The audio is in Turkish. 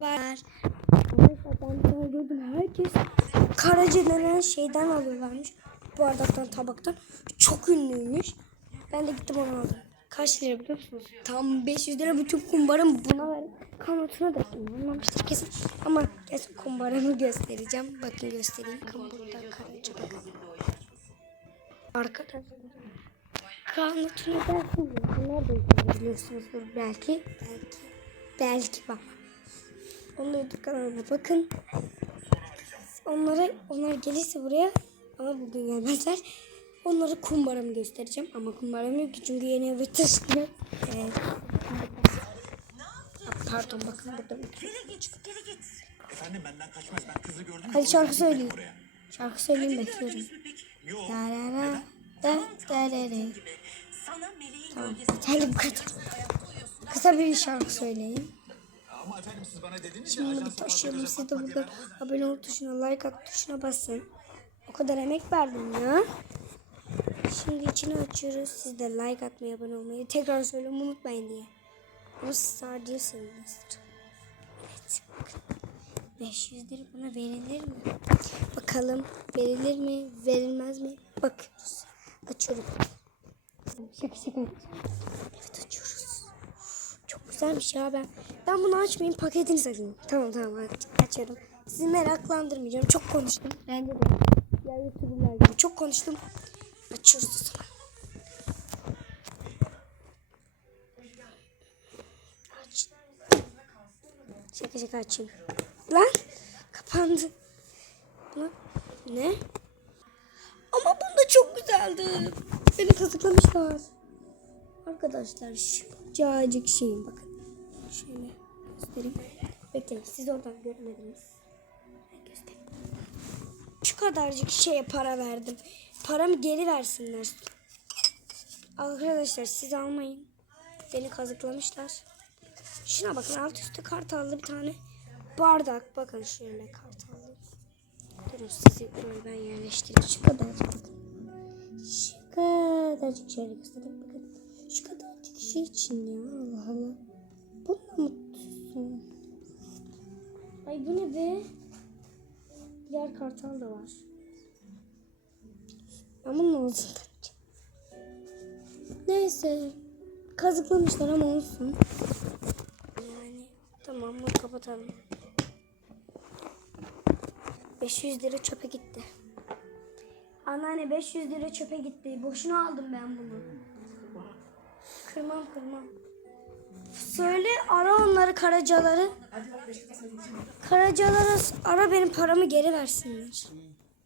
var. Ben gördüm. Herkes Karaca denen şeyden alıyorlarmış. Bu bardaktan tabaktan. Çok ünlüymüş. Ben de gittim onu aldım. Kaç lira biliyor musunuz? Tam 500 lira bütün kumbarım buna verdim. Kanatına da kullanmamıştır kesin. Ama kesin kumbaramı göstereceğim. Bakın göstereyim. Burada Karaca bakın. Kanatına dersin. Bunlar da biliyorsunuzdur belki. Belki. Belki bak. YouTube kanalına bakın. Onlara onlar gelirse buraya ama bugün gelmezler. Onlara kumbaramı göstereceğim ama kumbaram yok ki çünkü yeni eve taşınıyor. Evet. Pardon bakın burada bir Efendim benden kaçmaz. Ben kızı gördüm. Hadi şarkı söyleyeyim. Şarkı söyleyeyim bekliyorum. Yok. Da da da re re. Sana meleğin Tamam. Yeterli bu kadar. Kısa bir şarkı söyleyeyim. Ama efendim siz bana dediniz ya. Şimdi Siz de patlatma diye burada ben abone ol tuşuna, like at tuşuna basın. O kadar emek verdim ya. Şimdi içini açıyoruz. Siz de like atmayı, abone olmayı tekrar söylüyorum unutmayın diye. Ama sağ değilsiniz. Evet. bakın. 500 lira buna verilir mi? Bakalım verilir mi, verilmez mi? Bakıyoruz. Açıyorum. Şaka şaka. Evet açıyoruz. Çok güzelmiş ya ben. Ben bunu açmayayım paketini satayım. Tamam tamam aç, açıyorum. Sizi meraklandırmayacağım. Çok konuştum. Bence de. Ya YouTuber'lar gibi çok konuştum. Açıyoruz o zaman. Aç. Şaka şaka açayım. Lan kapandı. Bu ne? Ama bunda çok güzeldi. Beni kazıklamışlar. Arkadaşlar şu cacık şeyim bakın. Şöyle göstereyim. Bekleyin siz oradan görmediniz. Göstereyim. Şu kadarcık şeye para verdim. Paramı geri versinler. Arkadaşlar siz almayın. Beni kazıklamışlar. Şuna bakın alt üstte kartallı bir tane bardak. Bakın şöyle kartallı. Durun sizi böyle ben yerleştireyim. Şu kadarcık. Şu kadarcık şöyle göstereyim bakın. Şu kadarcık şey için ya Allah Allah. Bununla mutlusun. Ay bu ne be? Diğer kartal da var. Ben bunun olsun. Neyse. Kazıklamışlar ama olsun. Yani tamam bunu kapatalım. 500 lira çöpe gitti. Anneanne 500 lira çöpe gitti. Boşuna aldım ben bunu. Kırmam kırmam. Söyle ara onları karacaları. Karacalara ara benim paramı geri versinler.